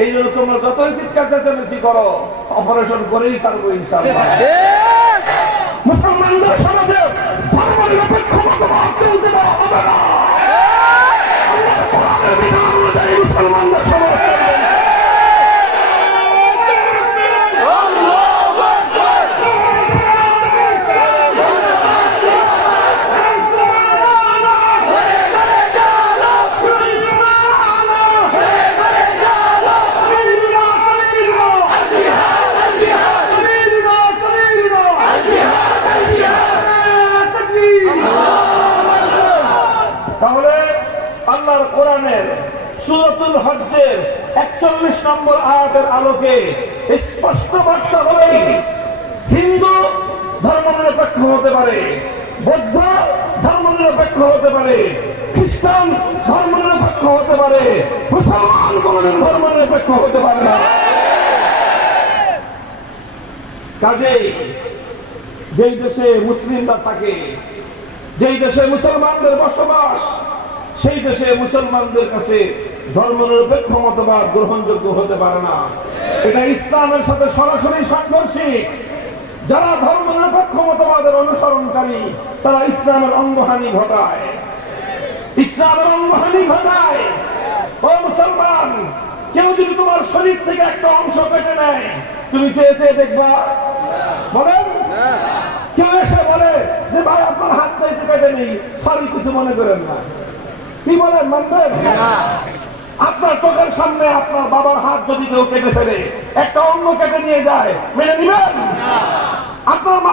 এই জন্য তোমরা যতই চিৎকার চেঁচামেচি করো অপারেশন করেই ছাড়বো ইনশাল্লাহ মুসলমানদের সমাজে ধর্মনিরপেক্ষ মতবাদ চলতে দেওয়া হবে না। মুসলমানদের আল্লাহর কোরআনের সুরতুল হজ্জের একচল্লিশ নম্বর আয়াতের আলোকে স্পষ্ট বার্তা হলে হিন্দু ধর্ম নিরপেক্ষ হতে পারে, বৌদ্ধ ধর্ম নিরপেক্ষ হতে পারে, খ্রিস্টান ধর্ম নিরপেক্ষ হতে পারে, মুসলমান কোনদিন ধর্ম নিরপেক্ষ হতে পারে না। কাজেই যেই দেশে মুসলিমরা থাকে, যেই দেশে মুসলমানদের বসবাস সেই দেশে মুসলমানদের কাছে ধর্ম নিরপেক্ষ মতবাদ গ্রহণযোগ্য হতে পারে না। এটা ইসলামের সাথে সরাসরি সাংঘর্ষিক। যারা ধর্ম নিরপেক্ষ মতবাদের অনুসরণকারী, তারা ইসলামের অঙ্গহানি ঘটায়। ইসলামের অঙ্গহানি ঘটায়। ও মুসলমান, কেউ যদি তোমার শরীর থেকে একটা অংশ কেটে নেয়, তুমি চেয়ে চেয়ে দেখবা। বলেন? কেউ এসে বলে যে, ভাই, আপনার হাত চাইতে কেটে নেই। সরি কিছু মনে করেন না। কি বলেন মানবেন? আপনার চোখের সামনে আপনার বাবার হাত যদি কেউ কেটে ফেলে একটা অন্য কেটে নিয়ে যায় মেনে নিবেন? আপনার মা-